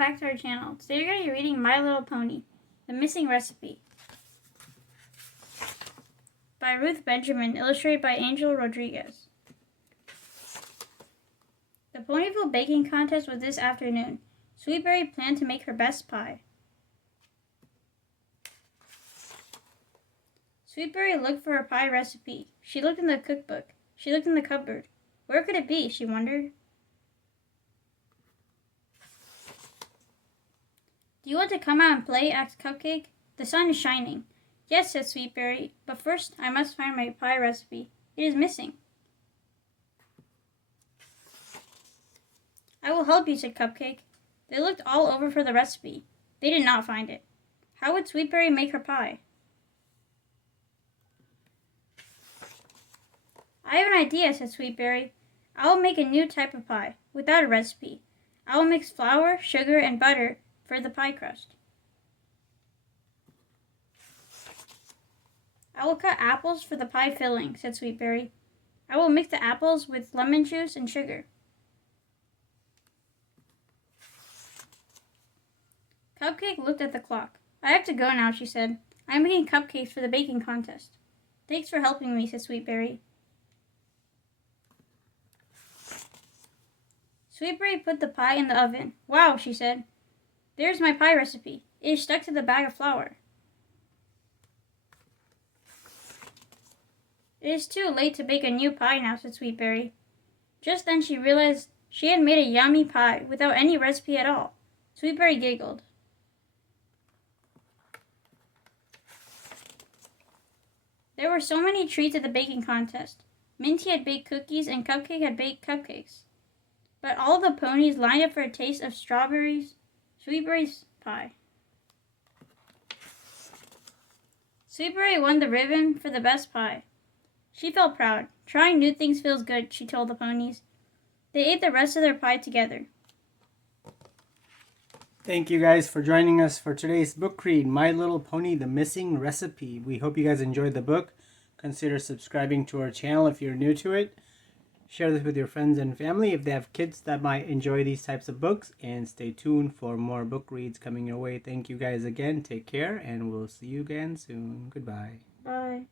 back to our channel. Today we're going to be reading My Little Pony, The Missing Recipe by Ruth Benjamin, illustrated by Angel Rodriguez. The Ponyville baking contest was this afternoon. Sweetberry planned to make her best pie. Sweetberry looked for her pie recipe. She looked in the cookbook. She looked in the cupboard. Where could it be, she wondered. Do you want to come out and play? Asked Cupcake. The sun is shining. Yes, said Sweetberry, but first I must find my pie recipe. It is missing. I will help you, said Cupcake. They looked all over for the recipe. They did not find it. How would Sweetberry make her pie? I have an idea, said Sweetberry. I will make a new type of pie, without a recipe. I will mix flour, sugar, and butter for the pie crust. I will cut apples for the pie filling, said Sweetberry. I will mix the apples with lemon juice and sugar. Cupcake looked at the clock. I have to go now, she said. I am making cupcakes for the baking contest. Thanks for helping me, said Sweetberry. Sweetberry put the pie in the oven. Wow, she said. There's my pie recipe. It is stuck to the bag of flour. It is too late to bake a new pie now, said Sweetberry. Just then she realized she had made a yummy pie without any recipe at all. Sweetberry giggled. There were so many treats at the baking contest. Minty had baked cookies and Cupcake had baked cupcakes. But all the ponies lined up for a taste of Sweetberry's pie. Sweetberry won the ribbon for the best pie. She felt proud. Trying new things feels good, she told the ponies. They ate the rest of their pie together. Thank you guys for joining us for today's book read, My Little Pony, The Missing Recipe. We hope you guys enjoyed the book. Consider subscribing to our channel if you're new to it. Share this with your friends and family if they have kids that might enjoy these types of books. And stay tuned for more book reads coming your way. Thank you guys again. Take care, and we'll see you again soon. Goodbye. Bye.